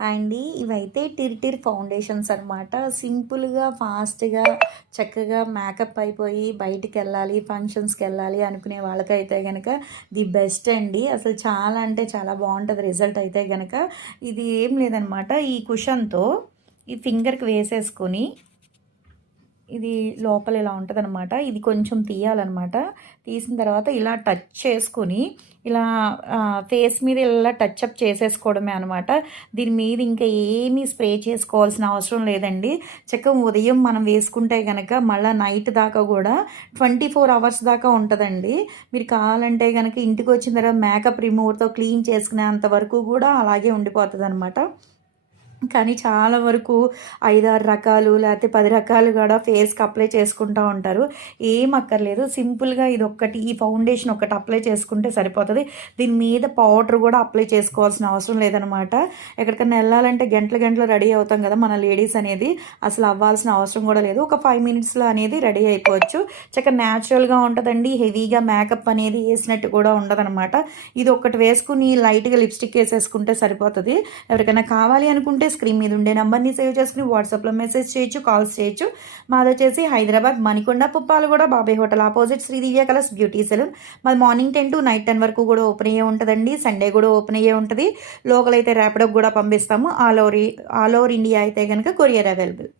Hi అండి. ఇవైతే టిర్ foundations అనమాట. సింపుల్‌గా, ఫాస్ట్‌గా, చక్కగా మేకప్ అయిపోయి బయటికెళ్ళాలి, ఫంక్షన్స్‌కెళ్ళాలి అనుకునే వాళ్ళకైతే గనక ది బెస్ట్ అండి. అసలు చాలా అంటే చాలా బావుంటది రిజల్ట్ అయితే గనక. ఇది ఏం లేదనమాట. ఈ కుషన్‌తో ఈ ఫింగర్‌కి వేసేసుకొని ఇది లోపల ఇలా ఉంటదనమాట. ఇది కొంచెం తీయాలనమాట. తీసిన తర్వాత ఇలా టచ్ చేసుకొని ఇలా ఫేస్ మీద ఇలా టచ్అప్ చేసేసుకోవడమే అనమాట. దీని మీద ఇంకా ఏమీ స్ప్రే చేసుకోవాల్సిన అవసరం లేదండి. చక్కగా ఉదయం మనం వేసుకుంటే గనక మళ్ళా నైట్ దాకా గూడా 24 అవర్స్ దాకా ఉంటదండి. మీరు కావాలంటే గనక ఇంటికొచ్చిన తర్వాత మేకప్ రిమూవర్‌తో క్లీన్ చేసుకునేంత వరకు గూడా అలాగే ఉండిపోతదనమాట. కానీ చాలా వరకు 5, 6 రకాలు లేకపోతే 10 రకాలు కూడా ఫేస్‌కి అప్లై చేసుకుంటా ఉంటారు. ఏం అక్కర్లేదు. సింపుల్‌గా ఇదొక్కటి ఈ ఫౌండేషన్ ఒకటి అప్లై చేసుకుంటే సరిపోతది. దీని మీద పౌడర్ కూడా అప్లై చేసుకోవాల్సిన అవసరం లేదనమాట. ఎక్కడికన్నా ఎళ్ళాలంటే గంటలు గంటలు రెడీ అవుతాం కదా! మన లేడీస్ అనేది. అసలు అవ్వాల్సిన అవసరం కూడా లేదు. ఒక 5 మినిట్స్‌లో అనేది రెడీ అయిపోవచ్చు. చక్కగా న్యాచురల్‌గా ఉంటదండి. హెవీగా మేకప్ అనేది ఏసినట్టు కూడా ఉండదనమాట. ఇది ఒక్కటి వేసుకొని లైట్‌గా లిప్‌స్టిక్ ఏసేసుకుంటే సరిపోతది. ఎవరికైనా కావాలి అనుకుంటే స్క్రీన్ మీద ఉండే నంబర్‌ని సేవ్ చేసుకొని వాట్సాప్‌లో మెసేజ్ చేయొచ్చు, కాల్స్ చేయొచ్చు. మాదొచ్చేసి హైదరాబాద్ మణికొండ, పుప్పాలగూడ, బాబాయ్ హోటల్ ఆపోజిట్ శ్రీ దివ్య కలర్స్ బ్యూటీ సెలూన్. మాది మార్నింగ్ 10 టు నైట్ 10 వరకు కూడా ఓపెన్ అయ్యే ఉంటదండి. సండే కూడా ఓపెన్ అయ్యే ఉంటది. లోకల్ అయితే ర్యాపిడోకి కూడా పంపిస్తాము. ఆల్ ఓవర్ ఇండియా అయితే గనక కొరియర్ అవైలబుల్.